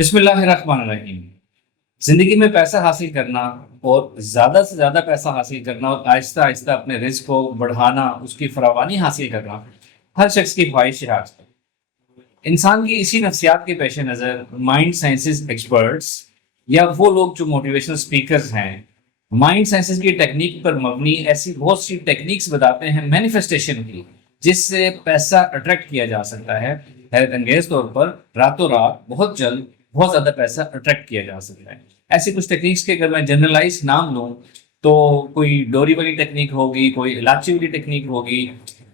بسم اللہ الرحمن الرحیم۔ زندگی میں پیسہ حاصل کرنا اور زیادہ سے زیادہ پیسہ حاصل کرنا اور آہستہ آہستہ اپنے رزق کو بڑھانا، اس کی فراوانی حاصل کرنا ہر شخص کی خواہش ہے آج کل۔ انسان کی اسی نفسیات کے پیش نظر مائنڈ سائنسز ایکسپرٹس یا وہ لوگ جو موٹیویشنل سپیکرز ہیں، مائنڈ سائنسز کی ٹیکنیک پر مبنی ایسی بہت سی ٹیکنیکس بتاتے ہیں مینیفیسٹیشن کی، جس سے پیسہ اٹریکٹ کیا جا سکتا ہے۔ حیرت انگیز طور پر راتوں رات بہت جلد بہت زیادہ پیسہ اٹریکٹ کیا جا سکتا ہے۔ ایسی کچھ ٹیکنیکس کے اگر میں جنرلائز نام لوں تو کوئی ڈوری والی ٹیکنیک ہوگی، کوئی الائچی والی ٹیکنیک ہوگی،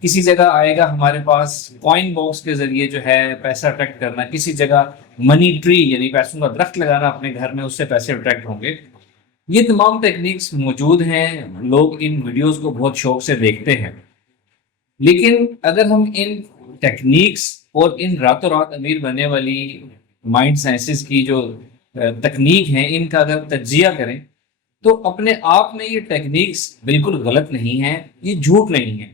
کسی جگہ آئے گا ہمارے پاس کوائن باکس کے ذریعے جو ہے پیسہ اٹریکٹ کرنا، کسی جگہ منی ٹری یعنی پیسوں کا درخت لگانا اپنے گھر میں، اس سے پیسے اٹریکٹ ہوں گے۔ یہ تمام ٹیکنیکس موجود ہیں، لوگ ان ویڈیوز کو بہت شوق سے دیکھتے ہیں، لیکن اگر ہم ان ٹیکنیکس اور ان راتوں رات امیر بننے والی مائنڈ سائنسز کی جو تکنیک ہیں ان کا اگر تجزیہ کریں تو اپنے آپ میں یہ ٹیکنیکس بالکل غلط نہیں ہیں، یہ جھوٹ نہیں ہے۔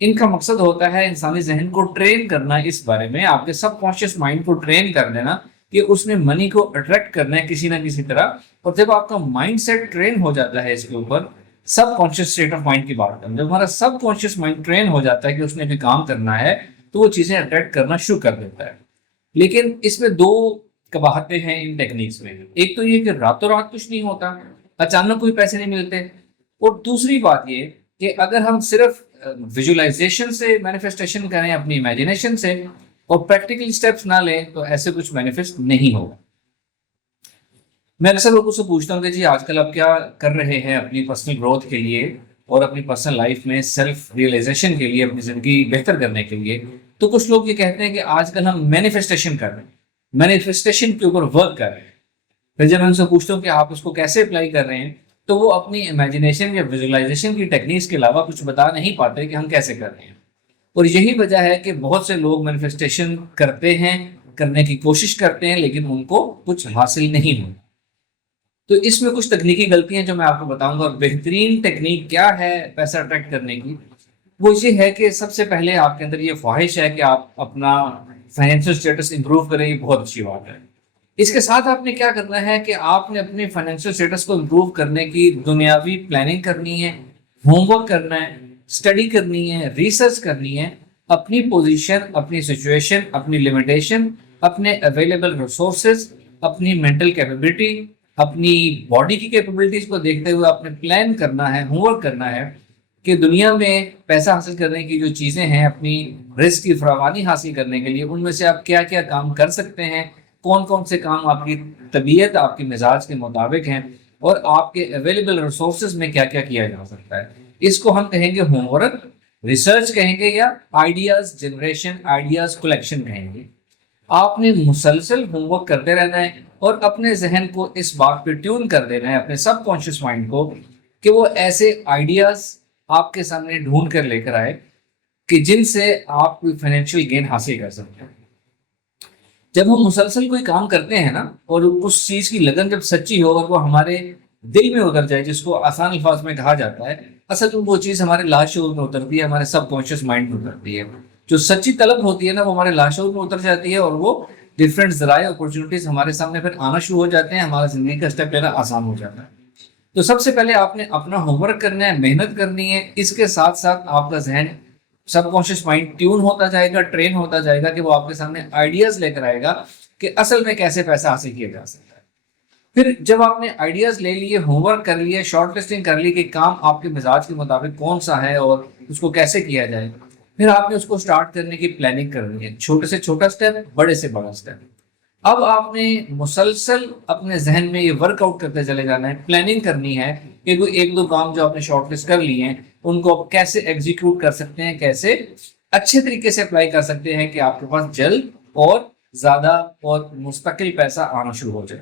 ان کا مقصد ہوتا ہے انسانی ذہن کو ٹرین کرنا، اس بارے میں آپ کے سب کانشیس مائنڈ کو ٹرین کر دینا کہ اس نے منی کو اٹریکٹ کرنا ہے کسی نہ کسی طرح۔ اور جب آپ کا مائنڈ سیٹ ٹرین ہو جاتا ہے اس کے اوپر، سب کانشیس اسٹیٹ آف مائنڈ کی بات کریں، جب ہمارا سب کانشیس مائنڈ ٹرین ہو جاتا ہے کہ اس نے بھی کام کرنا ہے تو وہ چیزیں اٹریکٹ کرنا شروع کر دیتا ہے۔ لیکن اس میں دو قباحتیں ہیں ان ٹیکنیکس میں۔ ایک تو یہ کہ راتوں رات کچھ نہیں ہوتا، اچانک کوئی پیسے نہیں ملتے، اور دوسری بات یہ کہ اگر ہم صرف ویژولائزیشن سے مینیفیسٹیشن کریں، اپنی امیجنیشن سے، اور پریکٹیکل اسٹیپس نہ لیں تو ایسے کچھ مینیفیسٹ نہیں ہوگا۔ میں اکثر لوگوں سے پوچھتا ہوں کہ جی آج کل آپ کیا کر رہے ہیں اپنی پرسنل گروتھ کے لیے اور اپنی پرسنل لائف میں سیلف ریئلائزیشن کے لیے، اپنی زندگی بہتر کرنے کے لیے؟ تو کچھ لوگ یہ کہتے ہیں کہ آج کل ہم مینیفیسٹیشن کر رہے ہیں، مینیفیسٹیشن کے اوپر ورک کر رہے ہیں۔ پھر جب میں ان سے پوچھتا ہوں کہ آپ اس کو کیسے اپلائی کر رہے ہیں تو وہ اپنی امیجنیشن یا ویژولائزیشن کی ٹیکنیکس کے علاوہ کچھ بتا نہیں پاتے کہ ہم کیسے کر رہے ہیں۔ اور یہی وجہ ہے کہ بہت سے لوگ مینیفیسٹیشن کرتے ہیں، کرنے کی کوشش کرتے ہیں، لیکن ان کو کچھ حاصل نہیں ہوتا۔ تو اس میں کچھ تکنیکی غلطیاں جو میں آپ کو بتاؤں گا، اور بہترین ٹیکنیک کیا ہے پیسہ اٹریکٹ کرنے کی، وہ یہ ہے کہ سب سے پہلے آپ کے اندر یہ خواہش ہے کہ آپ اپنا فائنینشیل اسٹیٹس امپروو کریں۔ یہ بہت اچھی بات ہے۔ اس کے ساتھ آپ نے کیا کرنا ہے کہ آپ نے اپنے فائنینشیل اسٹیٹس کو امپروو کرنے کی دنیاوی پلاننگ کرنی ہے، ہوم ورک کرنا ہے، اسٹڈی کرنی ہے، ریسرچ کرنی ہے، اپنی پوزیشن، اپنی سچویشن، اپنی لمیٹیشن، اپنے اویلیبل ریسورسز، اپنی مینٹل کیپیبلٹی، اپنی باڈی کی کیپیبلٹیز کو دیکھتے ہوئے آپ نے پلان کرنا ہے، ہوم ورک کرنا ہے کہ دنیا میں پیسہ حاصل کرنے کی جو چیزیں ہیں، اپنی رزق کی فراوانی حاصل کرنے کے لیے، ان میں سے آپ کیا کیا کام کر سکتے ہیں، کون کون سے کام آپ کی طبیعت، آپ کے مزاج کے مطابق ہیں، اور آپ کے اویلیبل ریسورسز میں کیا کیا کیا جا سکتا ہے۔ اس کو ہم کہیں گے ہوم ورک، ریسرچ کہیں گے، یا آئیڈیاز جنریشن، آئیڈیاز کلیکشن کہیں گے۔ آپ نے مسلسل ہوم ورک کرتے رہنا ہے اور اپنے ذہن کو اس بات پہ ٹیون کر دینا ہے، اپنے سب کانشیس مائنڈ کو، کہ وہ ایسے آئیڈیاز آپ کے سامنے ڈھونڈ کر لے کر آئے کہ جن سے آپ کوئی فائنینشیل گین حاصل کر سکتے ہیں۔ جب ہم مسلسل کوئی کام کرتے ہیں نا، اور اس چیز کی لگن جب سچی ہو اور وہ ہمارے دل میں اتر جائے، جس کو آسان الفاظ میں کہا جاتا ہے، اصل میں وہ چیز ہمارے لاشعور میں اترتی ہے، ہمارے سب کانشیس مائنڈ میں اترتی ہے۔ جو سچی طلب ہوتی ہے نا، وہ ہمارے لاشعور میں اتر جاتی ہے، اور وہ ڈفرینٹ ذرائع اپرچونیٹیز ہمارے سامنے پھر آنا شروع ہو جاتے ہیں، ہمارا زندگی کا اسٹیپ لینا آسان ہو جاتا ہے۔ تو سب سے پہلے آپ نے اپنا ہوم ورک کرنا ہے، محنت کرنی ہے۔ اس کے ساتھ ساتھ آپ کا ذہن، سب کانشیس مائنڈ ٹیون ہوتا جائے گا، ٹرین ہوتا جائے گا، کہ وہ آپ کے سامنے آئیڈیاز لے کر آئے گا کہ اصل میں کیسے پیسہ حاصل کیا جا سکتا ہے۔ پھر جب آپ نے آئیڈیاز لے لیے، ہوم ورک کر لیے، شارٹ لسٹنگ کر لی کہ کام آپ کے مزاج کے مطابق کون سا ہے اور اس کو کیسے کیا جائے، پھر آپ نے اس کو سٹارٹ کرنے کی پلاننگ کرنی ہے، چھوٹے سے چھوٹا سٹیپ، بڑے سے بڑا سٹیپ۔ اب آپ نے مسلسل اپنے ذہن میں یہ ورک آؤٹ کرتے چلے جانا ہے، پلاننگ کرنی ہے کہ کوئی ایک دو کام جو آپ نے شارٹ لسٹ کر لیے ہیں ان کو آپ کیسے ایگزیکیوٹ کر سکتے ہیں، کیسے اچھے طریقے سے اپلائی کر سکتے ہیں کہ آپ کے پاس جلد اور زیادہ اور مستقل پیسہ آنا شروع ہو جائے۔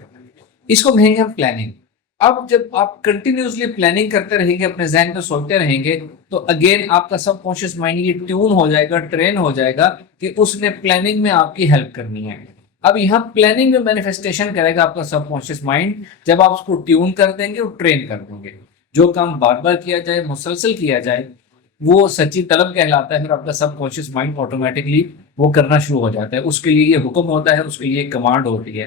اس کو کہیں گے ہم پلاننگ۔ اب جب آپ کنٹینیوسلی پلاننگ کرتے رہیں گے، اپنے ذہن پہ سوچتے رہیں گے، تو اگین آپ کا سب کانشیس مائنڈ یہ ٹیون ہو جائے گا، ٹرین ہو جائے گا کہ اس نے پلاننگ میں آپ کی ہیلپ کرنی ہے۔ اب یہاں پلاننگ میں مینیفیسٹیشن کرے گا آپ کا سب کانشیس مائنڈ، جب آپ اس کو ٹیون کر دیں گے اور ٹرین کر دیں گے۔ جو کام بار بار کیا جائے، مسلسل کیا جائے، وہ سچی طلب کہلاتا ہے۔ پھر آپ کا سب کانشیس مائنڈ آٹومیٹکلی وہ کرنا شروع ہو جاتا ہے، اس کے لیے یہ حکم ہوتا ہے، اس کے لیے کمانڈ ہوتی ہے۔